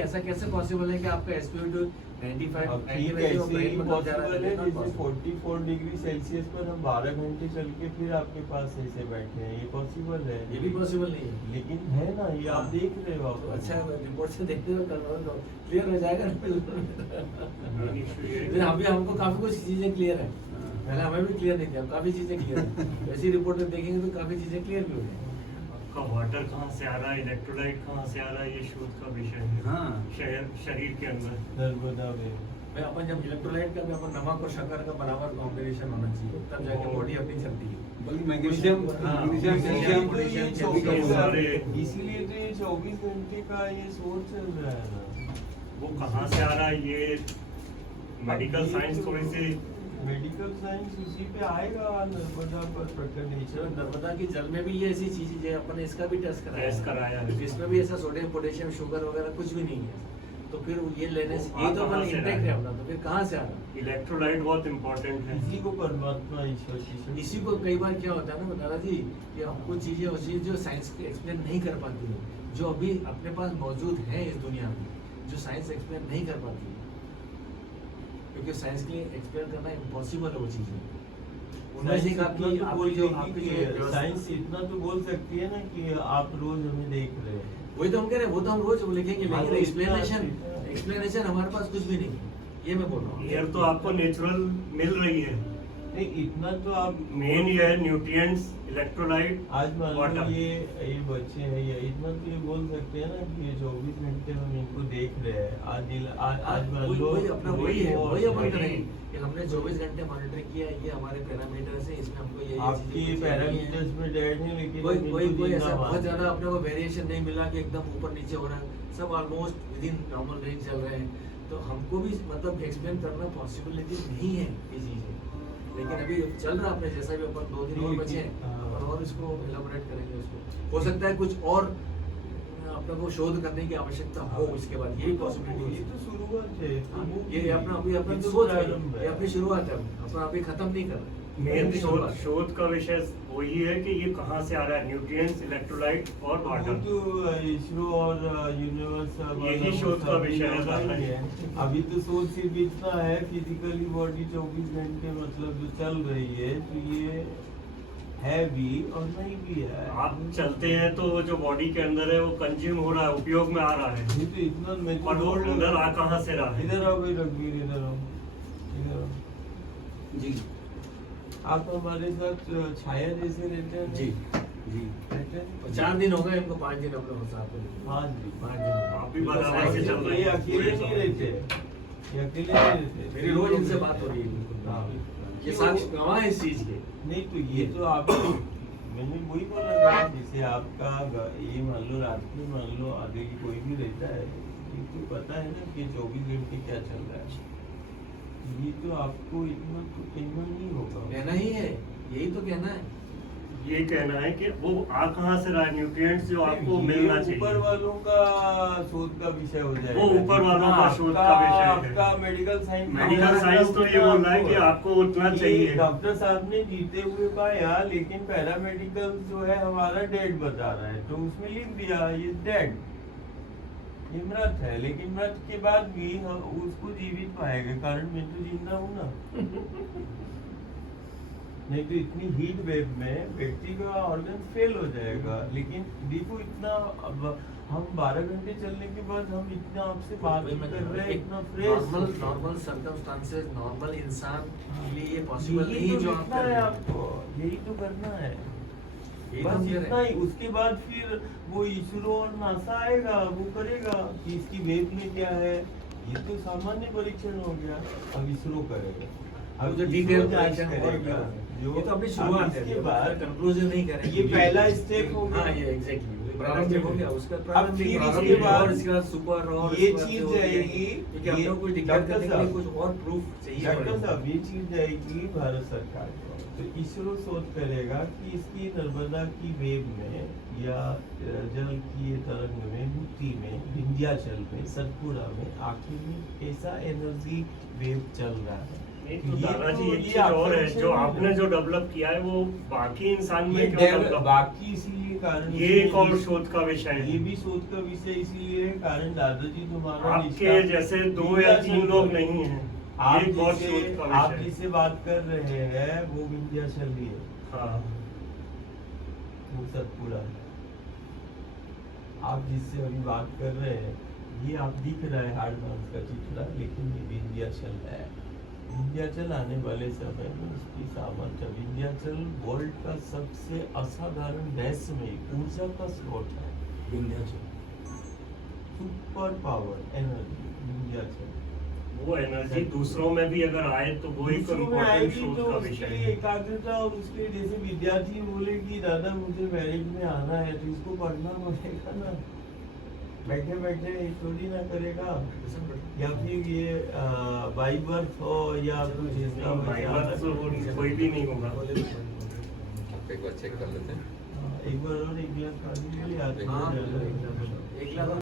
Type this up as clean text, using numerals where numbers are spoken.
ऐसा कैसे पॉसिबल है कि आपका SpO2 95 अब ठीक 95 ऐसे ही ब्रेन मतलब जा रहा पॉसिबल है है जैसे 44 डिग्री सेल्सियस पर हम 12 घंटे चल के फिर आपके पास ऐसे बैठे हैं, ये पॉसिबल है? ये भी पॉसिबल नहीं है। लेकिन है ना, ये आप देख रहे हो आप। तो अच्छा रिपोर्ट से देखते हो कल क्लियर हो जाएगा ना। फिर अभी हमको काफी कुछ चीजें क्लियर है, पहले हमें भी क्लियर नहीं थी, अब काफी चीजें क्लियर है। ऐसी रिपोर्ट में देखेंगे तो काफी चीजें क्लियर भी हो जाएंगी। आपका वाटर कहाँ से आ रहा है, इलेक्ट्रोलाइट कहाँ से आ रहा है, ये शोध का विषय है। हाँ। शरीर के अंदर नर्मदा में भाई अपन जब इलेक्ट्रोलाइट का भी अपन नमक और शक्कर का बराबर कॉम्बिनेशन होना चाहिए, तब जाके बॉडी अपनी चलती है। बल्कि मैग्नीशियम इसीलिए तो ये 24 घंटे का ये सोच चल रहा है ना। वो कहाँ से आ रहा है, ये मेडिकल साइंस थोड़ी सी मेडिकल साइंस उसी पे आएगा, नर्मदा पर प्रकट नेचर। नर्मदा की जल में भी ये ऐसी चीज है, अपन इसका भी टेस्ट कराया है। इसमें भी ऐसा सोडियम पोटेशियम शुगर वगैरह कुछ भी नहीं है। तो फिर ये लेने से ये तो अपन इंटेक्ट है अपना, तो फिर कहाँ से आ रहा? इलेक्ट्रोलाइट बहुत इम्पोर्टेंट है। इसी को परमात्मा ईश्वर की इसी को कई बार क्या होता है ना दादाजी, कि हम कुछ चीजें होती है जो साइंस एक्सप्लेन नहीं कर पाती है, जो अभी अपने पास मौजूद है इस दुनिया में, जो साइंस एक्सप्लेन नहीं कर पाती है, क्योंकि साइंस के लिए एक्सप्लेन करना इम्पॉसिबल है वो चीजें। उनमें से आपकी जो साइंस इतना तो बोल सकती है ना कि आप रोज हमें देख रहे हैं। वही तो हम कह रहे हैं, वो तो हम रोज लिखेंगे, हाँ, लेकिन तो एक्सप्लेनेशन हमारे पास कुछ भी नहीं है, ये मैं बोल रहा हूँ। एयर तो आपको नेचुरल मिल रही है, नहीं इतना तो आप मेन ये है न्यूट्रिएंट्स, इलेक्ट्रोलाइट। आज मान लो वाटर। ये बच्चे हैं, ये इतना तो ये बोल सकते हैं ना कि ये 24 घंटे हम इनको देख रहे हैं। आज मान लो वही अपना वही है, वही अपन वही। करेंगे कि हमने 24 घंटे मॉनिटर किया, ये हमारे पैरामीटर्स है, इसमें हमको ये आपके चीजें पैरामीटर्स में डेड है, लेकिन कोई हम कोई इनको कोई जिंदा ऐसा बहुत मानते ज्यादा हैं। अपने को वेरिएशन नहीं मिला कि एकदम ऊपर नीचे हो रहा है, सब almost with in normal range चल रहे हैं। तो हमको भी मतलब एक्सप्लेन करना पॉसिबिलिटी नहीं है ये चीजें, लेकिन अभी चल रहा अपने जैसा भी अपन 2 दिन और बचे हैं, अपन और इसको एलाबोरेट करेंगे उसको। हो सकता है कुछ और अपने को शोध करने की आवश्यकता हो इसके बाद, यही पॉसिबिलिटी ये है। तो शुरुआत है। ये अपना अभी अपना ये तो सोच है, प्रारंभ है। ये अपनी शुरुआत है, अपन अभी खत्म नहीं कर रहे। मेन अपनी शुरुआत। शोध का विषय वही है कि ये कहाँ से आ रहा है, न्यूट्रिएंट्स, इलेक्ट्रोलाइट और वो वाटर। तो इसरो और यूनिवर्स यही शोध का विषय है सारा। अभी तो सोच सिर्फ इतना है, फिजिकली बॉडी 24 घंटे मतलब जो चल रही है, तो ये है भी और नहीं भी है। आप चलते हैं तो वो जो बॉडी के अंदर है वो कंज्यूम हो रहा है, उपयोग में आ रहा है, ये तो इतना मैं तो और वो बोल रहा हूँ। अंदर आ कहाँ से रहा है। इधर आओ भाई रघुवीर, इधर आओ, इधर आओ। जी आप हमारे साथ छाया जैसे रहते हैं। जी जी। रहते हैं? 4 दिन हो गए, हमको 5 दिन अपने साथ में। हाँ जी। 5 दिन आप भी बराबर से चल रहे ये हैं। अकेले नहीं रहते, ये अकेले नहीं रहते। मेरी रोज इनसे बात हो रही है, बिल्कुल। हाँ। ये साक्ष्य गवाह है इस चीज के। नहीं तो ये तो आप मैंने वही बोला था, जैसे आपका ये मान लो रात में मान लो आगे की कोई भी रहता है, ये तो पता है ना कि 24 घंटे क्या चल रहा है। ये तो आपको इतना तो कहना नहीं होगा। कहना ही है, यही तो कहना है। ये कहना है कि वो आ कहाँ से रहा है, न्यूट्रिएंट्स जो आपको ये मिलना ऊपर चाहिए। वालों का शोध का विषय हो जाएगा। वो ऊपर वालों का शोध का विषय है। आपका मेडिकल साइंस, मेडिकल साइंस तो ये बोल रहा है कि आपको उतना चाहिए। डॉक्टर साहब ने जीते हुए पाया, लेकिन पैरामेडिकल जो है हमारा डेड बता रहा है, तो उसमें लिख दिया ये डेड, ये मृत है। लेकिन मृत के बाद भी हम उसको जीवित पाएंगे, कारण मैं तो जिंदा हूँ ना। नहीं तो इतनी हीट वेव में व्यक्ति का ऑर्गन फेल हो जाएगा। लेकिन देखो इतना, अब हम 12 घंटे चलने के बाद हम इतना आपसे बात कर रहे हैं, इतना फ्रेश। नॉर्मल सर्कमस्टांसेस, नॉर्मल इंसान के लिए ये पॉसिबल नहीं यही है तो जो आप लिखना कर रहे है हैं। आपको, यही तो करना है, यही तो बस हम कह इतना रहे ही। हैं। उसके बाद फिर वो इसरो और नासा आएगा, वो करेगा कि इसकी वेव में क्या है। ये तो सामान्य परीक्षण हो गया, अब इसरो करेगा। अब जो इसरो डिटेल जांच परीक्षण और करेगा। जो ये तो अपनी शुरुआत है, इसके बाद कंक्लूजन नहीं करेंगे। ये पहला स्टेप हो गया। हाँ, ये एग्जैक्टली प्रारंभिक हो गया, उसका अब प्रारंभिक फिर प्रारंभिक इसके बाद और इसके बाद सुपर और ये इसके बाद चीज जो होती है, जाएगी, क्योंकि अपने को कुछ डिक्लेयर डॉक्टर करने के लिए साहब, कुछ और प्रूफ चाहिए। डॉक्टर साहब ये चीज जाएगी भारत सरकार को, तो इसरो शोध करेगा कि इसकी नर्मदा की वेव में या जल की तरंग में, मुक्ति में, विंध्याचल में, सतपुड़ा में आखिर में कैसा एनर्जी वेव चल रहा है। नहीं तो ये दादाजी तो एक ये चीज और है, observation जो है। आपने जो डेवलप किया है वो बाकी इंसान ये में क्यों डेवलप? बाकी इसीलिए कारण ये एक और शोध का विषय है। ये भी शोध का विषय इसीलिए है कारण दादाजी तुम्हारा आपके जैसे 2 या 3 लोग नहीं हैं। आप ये एक और शोध जिसे का आप विषय है। जिसे बात कर रहे हैं वो विंध्याचल ही है, हाँ वो सतपुड़ा है। आप जिससे अभी बात कर रहे हैं ये आप दिख रहा है हार्ड मांस का चित्रा, लेकिन ये विंध्याचल है। विंध्याचल आने वाले समय में उसकी सामर्थ्य, विंध्याचल वर्ल्ड का सबसे असाधारण रहस्यमय ऊर्जा का स्रोत है। Vindhyachal super power energy Vindhyachal. वो एनर्जी दूसरों में भी अगर आए तो वो एक दूसरों में इम्पोर्टेंट आएगी शोध तो का उसकी विषय है। एकाग्रता और उसके जैसे विद्यार्थी बोले कि दादा मुझे मैरिज में आना है तो इसको पढ़ना पड़ेगा ना, बैठे बैठे थोड़ी ना करेगा। या फिर ये बाई बर्थ हो या कुछ इसका भाई बात तो कोई भी नहीं होगा। आप एक बार चेक कर लेते हैं। एक बार और एक गिलास पानी ले लिया। हाँ, एक गिलास